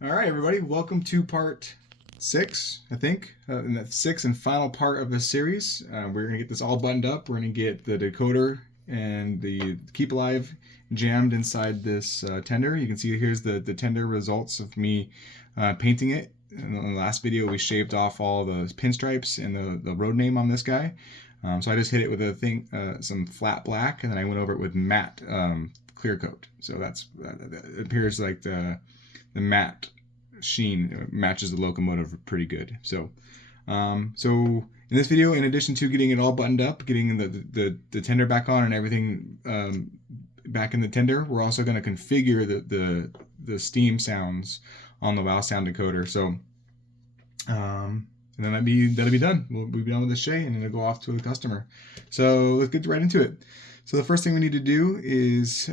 All right, everybody, welcome to part 6, I think, in the 6th and final part of this series. We're going to get this all buttoned up. We're going to get the decoder and the Keep Alive jammed inside this tender. You can see here's the tender results of me painting it. In the last video, we shaved off all the pinstripes and the road name on this guy. So I just hit it with some flat black, and then I went over it with matte clear coat. So it appears like the matte sheen matches the locomotive pretty good. So in this video, in addition to getting it all buttoned up, getting the tender back on and everything back in the tender, we're also going to configure the steam sounds on the wow sound decoder. So and then that'll be done. We'll be done with the Shay, and then it'll go off to the customer. So let's get right into it. So the first thing we need to do is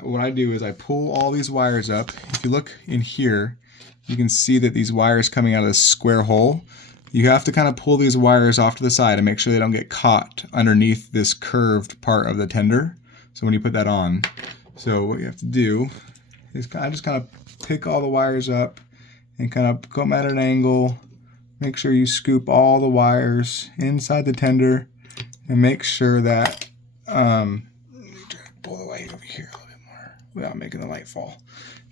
what I do is I pull all these wires up. If you look in here, you can see that these wires coming out of this square hole. You have to kind of pull these wires off to the side and make sure they don't get caught underneath this curved part of the tender. So when you put that on, so what you have to do is I just kind of pick all the wires up and kind of come at an angle. Make sure you scoop all the wires inside the tender and make sure that let me try to pull the light over here a little bit more without making the light fall.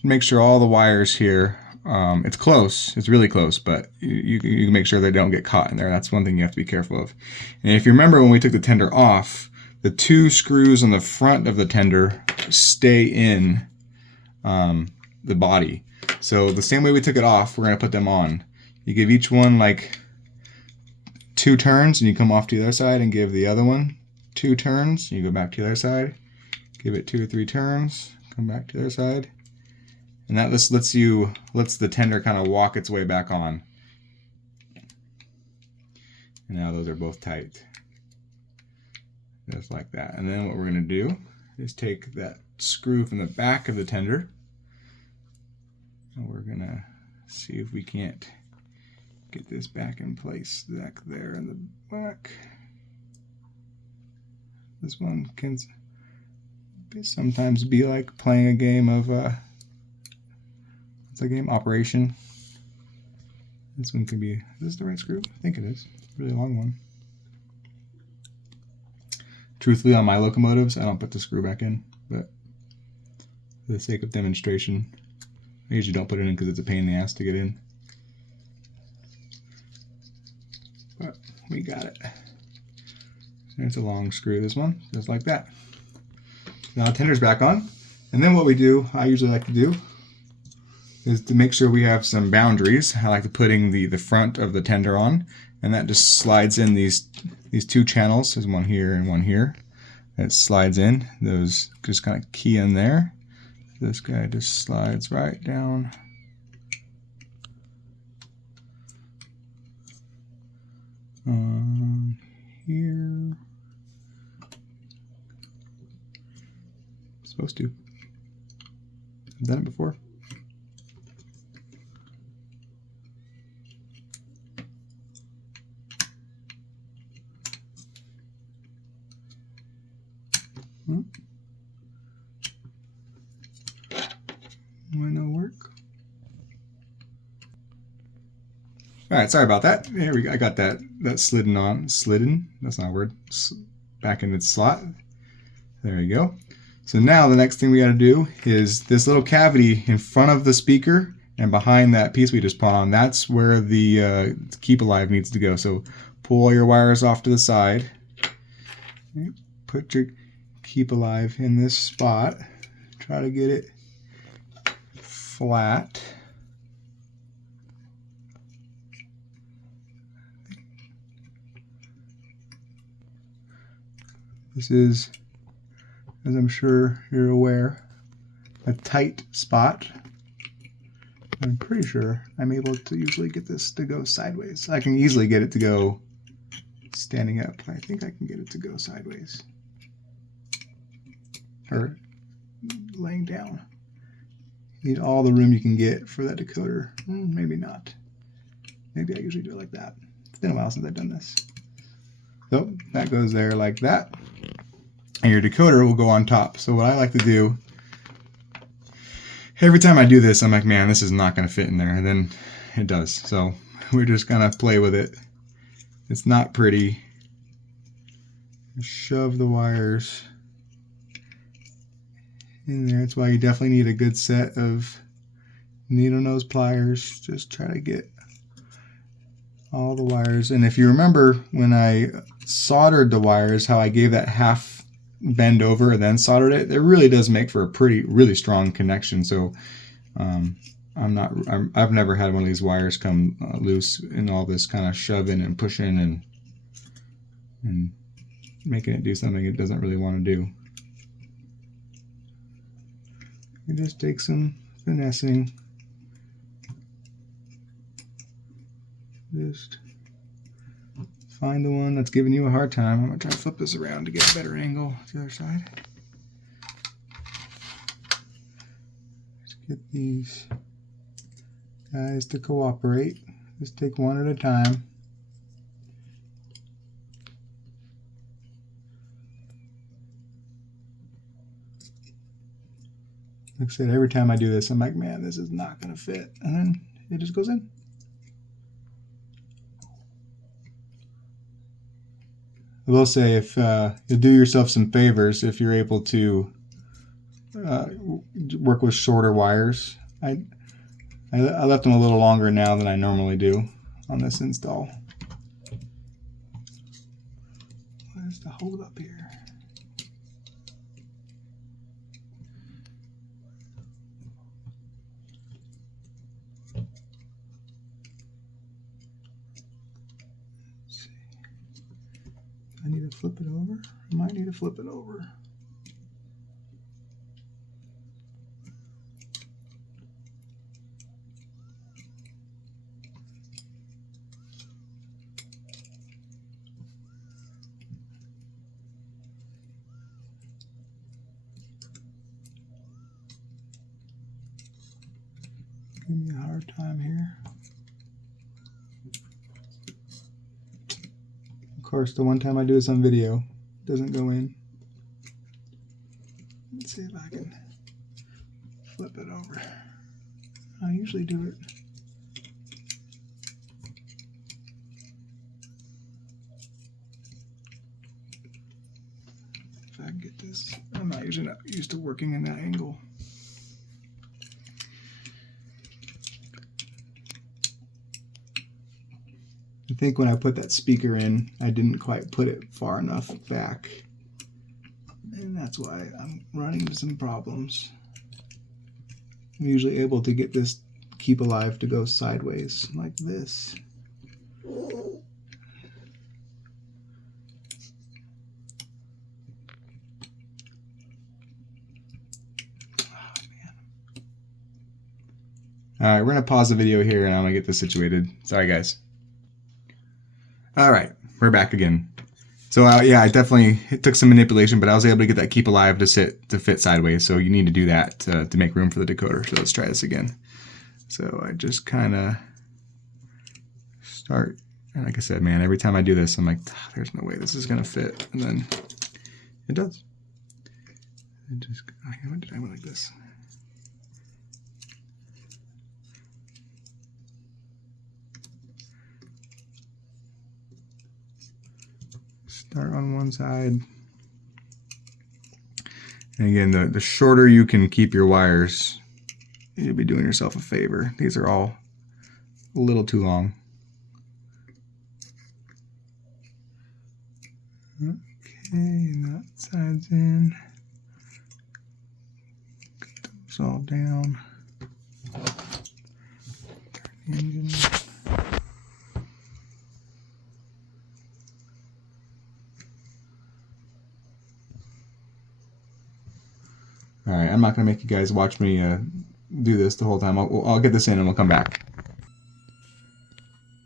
Make sure all the wires here, it's close, it's really close, but you can make sure they don't get caught in there. That's one thing you have to be careful of. And if you remember when we took the tender off, the 2 screws on the front of the tender stay in the body. So the same way we took it off, we're going to put them on. You give each one like 2 turns, and you come off to the other side and give the other one 2 turns. You go back to the other side, give it 2 or 3 turns, come back to the other side, and that lets the tender kind of walk its way back on. And now those are both tight, just like that. And then what we're going to do is take that screw from the back of the tender, and we're going to see if we can't get this back in place, back there in the back. This one can sometimes be like playing a game of it's a game Operation. This one can be, is this the right screw? I think it is. Really long one. Truthfully, on my locomotives, I don't put the screw back in, but for the sake of demonstration, I usually don't put it in because it's a pain in the ass to get in. But we got it. And it's a long screw, this one, just like that. Now the tender's back on. And then what we do, I usually like to do, is to make sure we have some boundaries. I like to putting the front of the tender on, and that just slides in these 2 channels. There's one here and one here. It slides in. Those just kind of key in there. This guy just slides right down. Here. Supposed to. I've done it before. Might not work. All right, sorry about that. Here we go. I got that slidden on. Slidden? That's not a word. Back in its slot. There you go. So now the next thing we got to do is this little cavity in front of the speaker and behind that piece we just put on. That's where the Keep Alive needs to go. So pull all your wires off to the side. Put your Keep Alive in this spot. Try to get it flat. This is, as I'm sure you're aware, a tight spot. I'm pretty sure I'm able to usually get this to go sideways. I can easily get it to go standing up. I think I can get it to go sideways. Or laying down. You need all the room you can get for that decoder. Maybe not. Maybe I usually do it like that. It's been a while since I've done this. So that goes there like that. And your decoder will go on top. So what I like to do Every time I do this, I'm like, man, this is not going to fit in there. And then it does. So we're just going to play with it. It's not pretty. Shove the wires in there. That's why you definitely need a good set of needle nose pliers. Just try to get all the wires. And if you remember when I soldered the wires, how I gave that half bend over and then soldered it, it really does make for a really strong connection. So I've never had one of these wires come loose in all this kind of shoving and pushing and making it do something it doesn't really want to do. It just takes some finessing. Just find the one that's giving you a hard time. I'm going to try to flip this around to get a better angle to the other side. Let's get these guys to cooperate. Just take one at a time. Like I said, every time I do this, I'm like, man, this is not going to fit. And then it just goes in. I will say, if you do yourself some favors, if you're able to work with shorter wires. I left them a little longer now than I normally do on this install. Where's the hold up here? I need to flip it over. I might need to flip it over. Give me a hard time here. Of course, the one time I do this on video, it doesn't go in. Let's see if I can flip it over. I usually do it. If I can get this, I'm not usually not used to working in that angle. I think when I put that speaker in, I didn't quite put it far enough back. And that's why I'm running into some problems. I'm usually able to get this keep alive to go sideways like this. Oh, man. All right, we're gonna pause the video here and I'm gonna get this situated. Sorry, guys. All right, we're back again. So yeah, it took some manipulation, but I was able to get that keep alive to fit sideways. So you need to do that to make room for the decoder. So let's try this again. So I just kind of start, and like I said, man, every time I do this, I'm like, there's no way this is gonna fit, and then it does. What did I want like this? Start on one side. And again, the shorter you can keep your wires, you'll be doing yourself a favor. These are all a little too long. Okay, and that side's in. Get those all down. Turn the engine. All right, I'm not going to make you guys watch me do this the whole time. I'll get this in and we'll come back.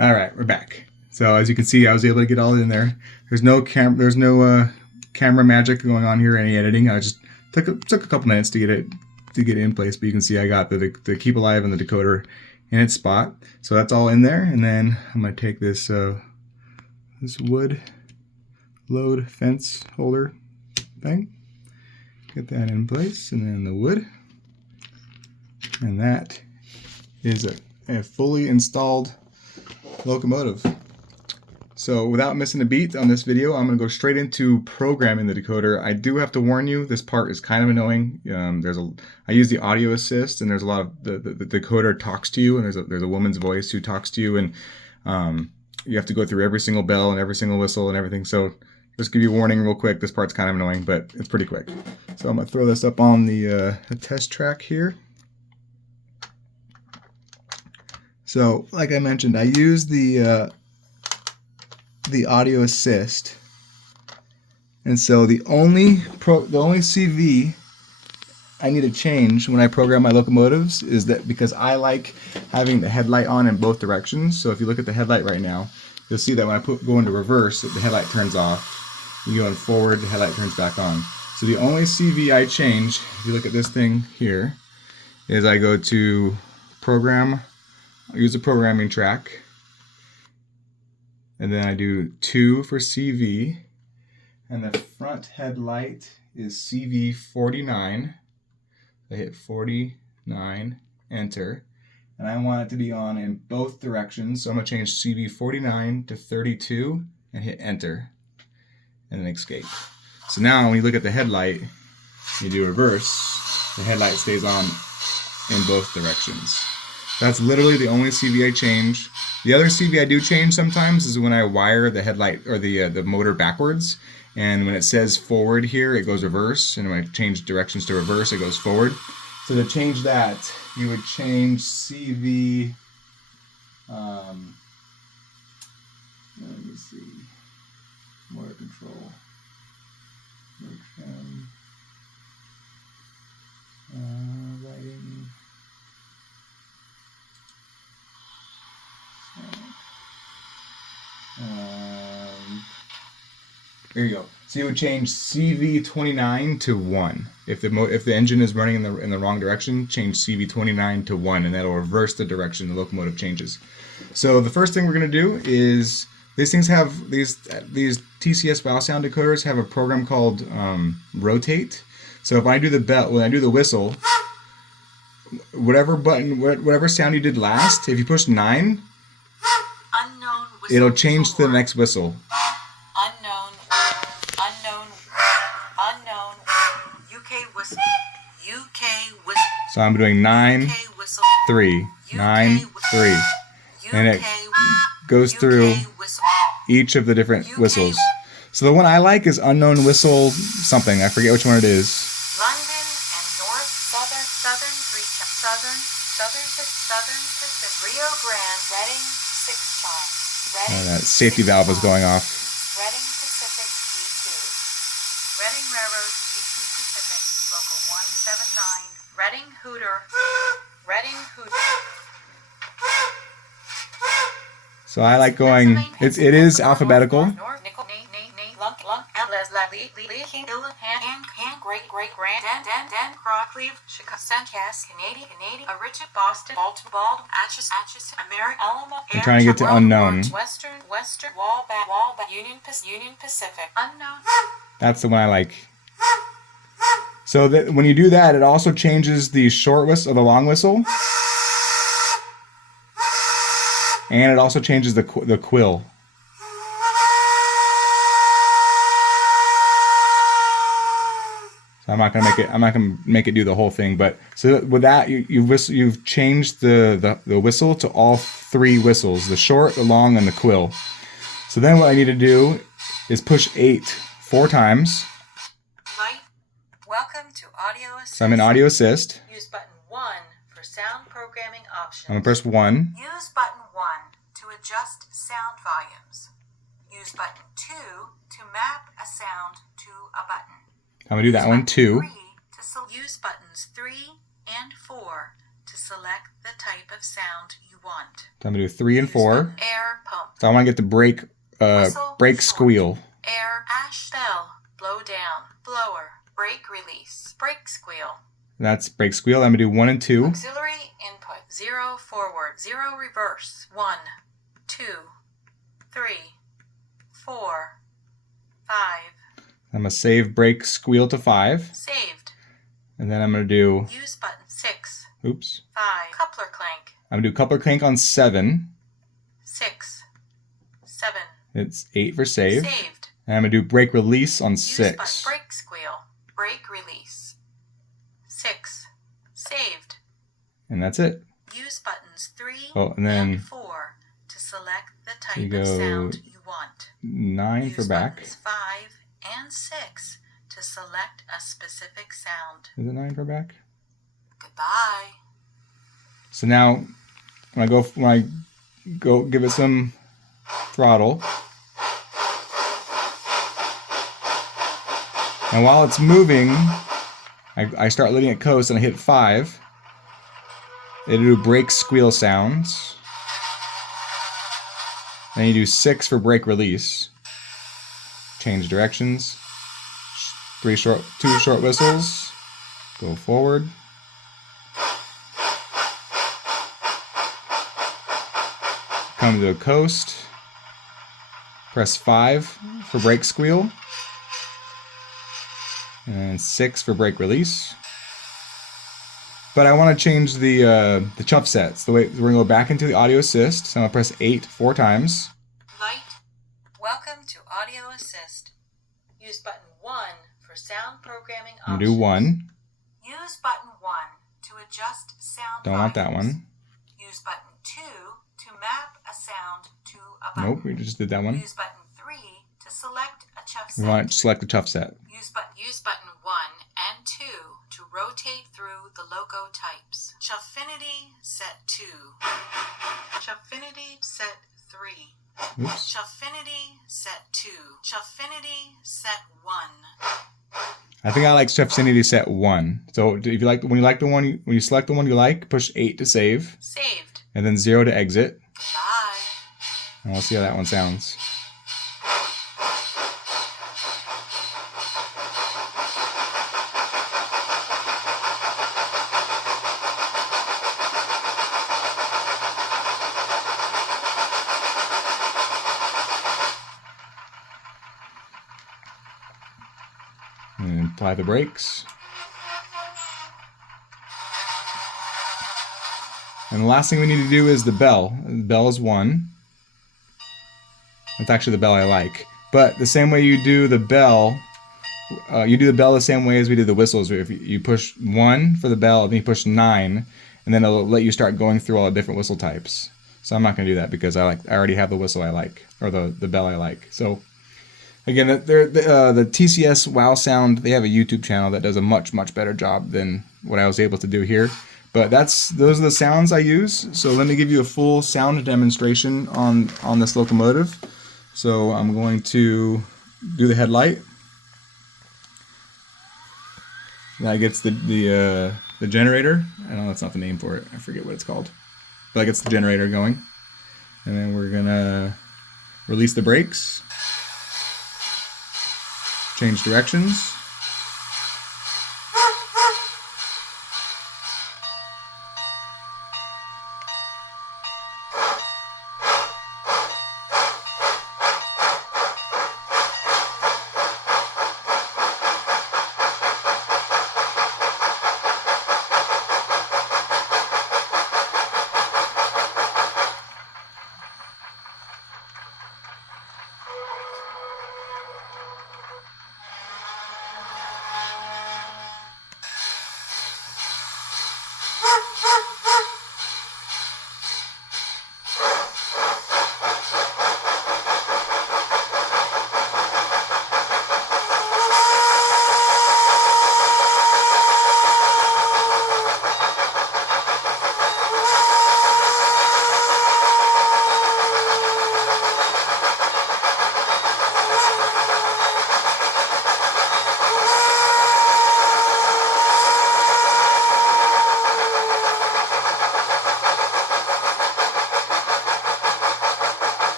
All right, we're back. So as you can see, I was able to get all in there. There's no camera magic going on here, any editing. I just took a couple minutes to get it in place, but you can see I got the keep alive and the decoder in its spot. So that's all in there, and then I'm going to take this this wood load fence holder thing. Get that in place, and then the wood. And that is a fully installed locomotive. So without missing a beat on this video, I'm going to go straight into programming the decoder. I do have to warn you, this part is kind of annoying. I use the audio assist, and there's a lot of the decoder talks to you, and there's a woman's voice who talks to you, and you have to go through every single bell and every single whistle and everything. So just give you a warning real quick. This part's kind of annoying, but it's pretty quick. So I'm going to throw this up on the test track here. So like I mentioned, I use the audio assist, and so the only CV I need to change when I program my locomotives is that, because I like having the headlight on in both directions. So if you look at the headlight right now, you'll see that when I go into reverse, the headlight turns off. You go in forward, the headlight turns back on. So the only CV I change, if you look at this thing here, is I go to program, I use a programming track, and then I do 2 for CV, and the front headlight is CV 49. I hit 49, enter, and I want it to be on in both directions, so I'm going to change CV 49 to 32 and hit enter, and then escape. So now when you look at the headlight, you do reverse, the headlight stays on in both directions. That's literally the only CV I change. The other CV I do change sometimes is when I wire the headlight or the motor backwards, and when it says forward here, it goes reverse, and when I change directions to reverse, it goes forward. So to change that, you would change CV, let me see, motor control, lighting, there you go. So you would change CV29 to 1. If the engine is running in the wrong direction, change CV29 to 1, and that'll reverse the direction the locomotive changes. So the first thing we're going to do is, these things have these TCS valve sound decoders have a program called rotate. So if I do when I do the whistle, whatever sound you did last, if you push 9, it'll change to the next whistle. So I'm doing 9, 3, 9, 3, and it goes through each of the different whistles. So the one I like is unknown whistle something. I forget which one it is. London and North Southern Pacific, Rio Grande, Reading 6 chimes. That safety valve is going off. Reading Pacific D2. Reading Railroad D2 Pacific, Local 179. Reading Hooter. Reading Hooter. So I like going, it is alphabetical. I'm trying to get to unknown. Western Wallback, Union Pacific, unknown. That's the one I like. So that when you do that, it also changes the short whistle or the long whistle, and it also changes the quill. So I'm not gonna make it do the whole thing, but so with that you've changed the whistle to all 3 whistles: the short, the long, and the quill. So then what I need to do is push 8 4 times. Welcome to Audio Assist. So I'm in Audio Assist. Use button 1 for sound programming options. I'm gonna press 1. Use button 1 to adjust sound volumes. Use button 2 to map a sound to a button. I'm gonna do that one too. Use buttons 3 and 4 to select the type of sound you want. So I'm gonna do 3 and 4. Air pump. So I want to get the brake squeal. Air ash bell. Blow down. Blower. Brake release. Brake squeal. That's brake squeal. I'm gonna do 1 and 2. Auxiliary input. 0 forward. 0 reverse. 1, 2, 3, 4, 5. I'm gonna save brake squeal to 5. Saved. And then I'm gonna do Use button 6, Oops. 5. Coupler clank. I'm gonna do coupler clank on 7. 6, 7. It's 8 for save. Saved. And I'm gonna do brake release on Use 6. brake squeal. Brake release. 6. Saved. And that's it. Use buttons 3 and then and 4 to select the you type of go sound you want. 9 for Use back. buttons 5 and 6 to select a specific sound. Is it 9 for back? Goodbye. So now when I go give it some throttle, and while it's moving, I start letting it coast and I hit 5. It'll do brake squeal sounds. Then you do 6 for brake release. Change directions. 2 short whistles. Go forward. Come to a coast. Press 5 for brake squeal. And 6 for brake release. But I want to change the chuff sets. The way we're gonna go back into the audio assist. So I'm gonna press 8 4 times. Light. Welcome to Audio Assist. Use button 1 for sound programming options. I'm gonna do 1. Use button 1 to adjust sound Don't want that volumes. one. Use button 2 to map a sound to a button. Nope, we just did that one. Use button 3 to select a chuff We set. want to select the chuff set. Use button 1 and 2 to rotate through the logo types. Chuffinity set 2. Chuffinity set 3. Oops. Chuffinity set 2. Chuffinity set 1. I think I like Chuffinity set 1. So if you like when you select the one you like, push 8 to save, Saved. and then 0 to exit. Bye. And we'll see how that one sounds. And apply the brakes. And the last thing we need to do is the bell. The bell is 1. That's actually the bell I like. But the same way you do the bell, the same way as we do the whistles. If you push 1 for the bell, then you push 9, and then it'll let you start going through all the different whistle types. So I'm not going to do that because I already have the whistle I like, or the bell I like. So again, the TCS Wow Sound, they have a YouTube channel that does a much better job than what I was able to do here. But those are the sounds I use. So let me give you a full sound demonstration on this locomotive. So I'm going to do the headlight. That gets the generator. I know that's not the name for it. I forget what it's called. But that gets the generator going. And then we're gonna release the brakes. Change directions.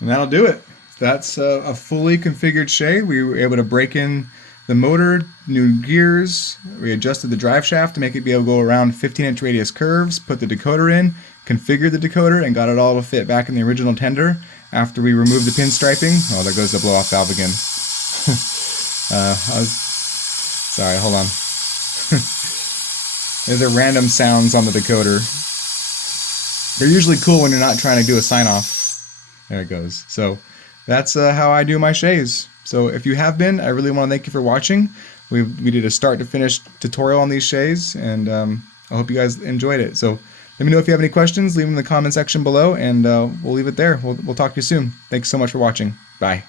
And that'll do it. That's a fully configured Shay. We were able to break in the motor, new gears. We adjusted the drive shaft to make it be able to go around 15-inch radius curves, put the decoder in, configured the decoder and got it all to fit back in the original tender after we removed the pinstriping. Oh, there goes the blow off valve again. Sorry, hold on. There's a random sounds on the decoder. They're usually cool when you're not trying to do a sign off. There it goes. So that's how I do my Shays. So if you have been, I really want to thank you for watching. We did a start to finish tutorial on these Shays, and I hope you guys enjoyed it. So let me know if you have any questions. Leave them in the comment section below, and we'll leave it there. We'll talk to you soon. Thanks so much for watching. Bye.